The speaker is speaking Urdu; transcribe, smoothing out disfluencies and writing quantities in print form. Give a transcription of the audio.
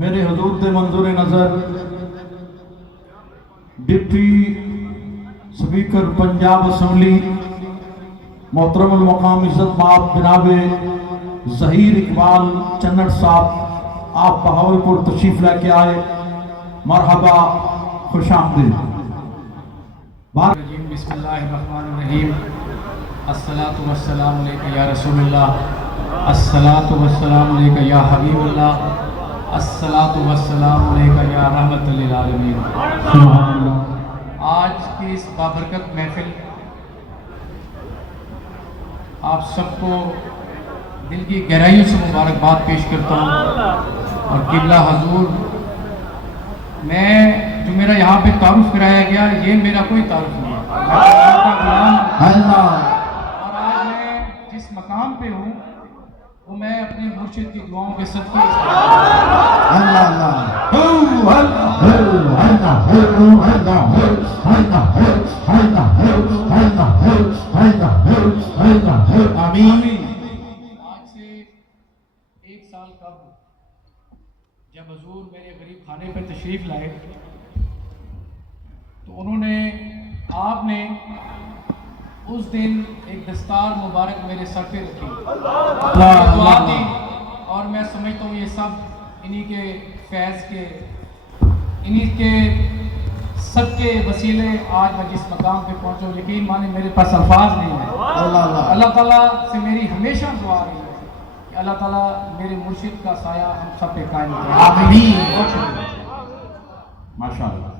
میرے حضور دے منظور نظر ڈپٹی سپیکر پنجاب اسمبلی محترم المقام عزت مآب جناب ظہیر اقبال چنڑ صاحب، آپ بہاولپور تشریف لے کے آئے، مرحبا، خوش آمدید۔ بسم اللہ الرحمن الرحیم۔ الصلاۃ والسلام علیکہ یا رسول اللہ، الصلاۃ والسلام علیکہ یا حبیب اللہ، الصلاۃ والسلام علیکہ یا رحمت للعالمین۔ آج کی اس بابرکت محفل آپ سب کو دل کی گہرائیوں سے مبارکباد پیش کرتا ہوں، اور قبلہ حضور، میں جو میرا یہاں پہ تعارف کرایا گیا یہ میرا کوئی تعارف نہیں ہے، اور آج میں جس مقام پہ ہوں وہ میں اپنے مرشد کی دعاؤں کے صدقے آج سے 1 سال قبل جب حضور میرے غریب خانے پہ تشریف لائے تو انہوں نے، آپ نے اس دن ایک دستار مبارک میرے سر پہ رکھی، دعا دی، اور میں سمجھتا ہوں یہ سب انہی کے فیض کے، انہی کے سب کے وسیلے آج میں جس مقام پہ پہنچا ہوں۔ یقین مانے میرے پاس الفاظ نہیں ہے۔ اللہ تعالیٰ سے میری ہمیشہ دعا رہی ہے کہ اللہ تعالیٰ میرے مرشد کا سایہ ہم سب پہ قائم کرے۔ آمین۔ ماشاءاللہ۔